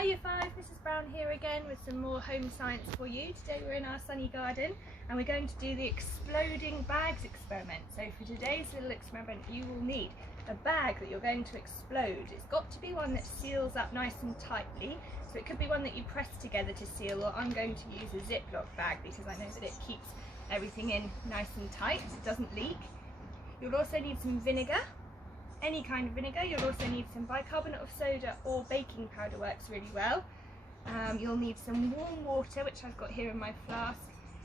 Hi Year 5, Mrs Brown here again with some more home science for you. Today we're in our sunny garden and we're going to do the exploding bags experiment. So for today's little experiment you will need a bag that you're going to explode. It's got to be one that seals up nice and tightly, so it could be one that you press together to seal, or I'm going to use a Ziploc bag because I know that it keeps everything in nice and tight so it doesn't leak. You'll also need some vinegar. Any kind of vinegar. You'll also need some bicarbonate of soda or baking powder, works really well. You'll need some warm water, which I've got here in my flask,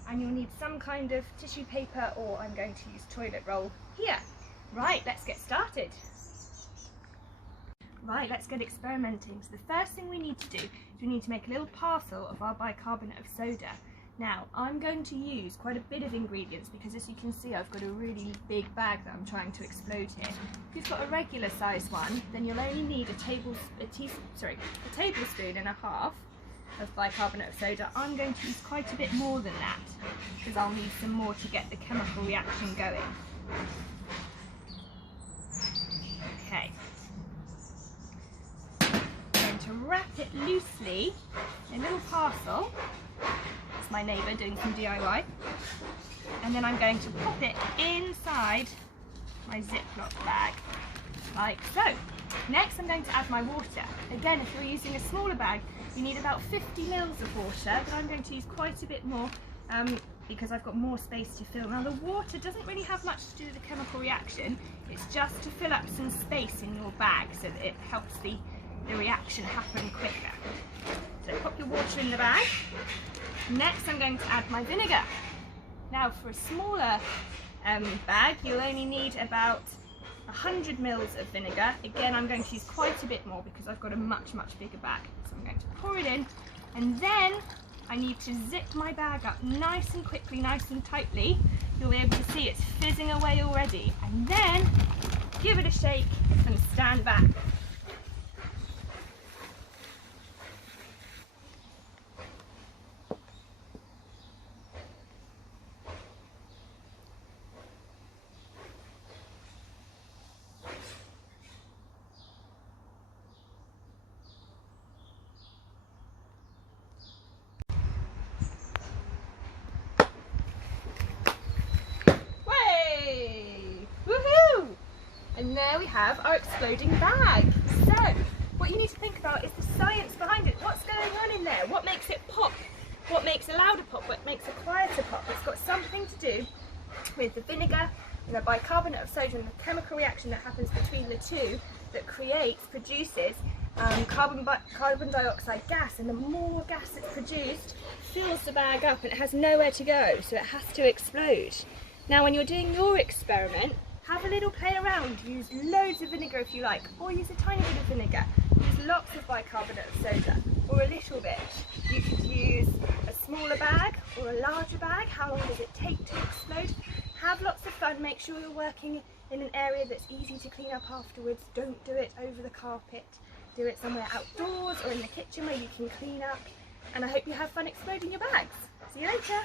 and you'll need some kind of tissue paper, or I'm going to use toilet roll here. Right, let's get started. Right, let's get experimenting. So the first thing we need to do is we need to make a little parcel of our bicarbonate of soda. Now, I'm going to use quite a bit of ingredients because, as you can see, I've got a really big bag that I'm trying to explode here. If you've got a regular size one, then you'll only need a tablespoon and a half of bicarbonate of soda. I'm going to use quite a bit more than that because I'll need some more to get the chemical reaction going. Okay. I'm going to wrap it loosely in a little parcel. My neighbour doing some DIY, and then I'm going to pop it inside my Ziploc bag like so. Next I'm going to add my water. Again, if you're using a smaller bag you need about 50 mils of water, but I'm going to use quite a bit more because I've got more space to fill. Now the water doesn't really have much to do with the chemical reaction, it's just to fill up some space in your bag so that it helps the reaction happen quicker. So pop your water in the bag. Next I'm going to add my vinegar. Now for a smaller bag you'll only need about 100 mils of vinegar. Again, I'm going to use quite a bit more because I've got a much bigger bag. So I'm going to pour it in, and then I need to zip my bag up nice and quickly, nice and tightly. You'll be able to see it's fizzing away already, and then give it a shake and stand back. And there we have our exploding bag. So, what you need to think about is the science behind it. What's going on in there? What makes it pop? What makes a louder pop? What makes a quieter pop? It's got something to do with the vinegar and the bicarbonate of soda and the chemical reaction that happens between the two that produces carbon dioxide gas, and the more gas that's produced fills the bag up and it has nowhere to go, so it has to explode. Now when you're doing your experiment, have a little play around. Use loads of vinegar if you like, or use a tiny bit of vinegar. Use lots of bicarbonate of soda, or a little bit. You could use a smaller bag or a larger bag. How long does it take to explode? Have lots of fun. Make sure you're working in an area that's easy to clean up afterwards. Don't do it over the carpet. Do it somewhere outdoors or in the kitchen where you can clean up. And I hope you have fun exploding your bags. See you later.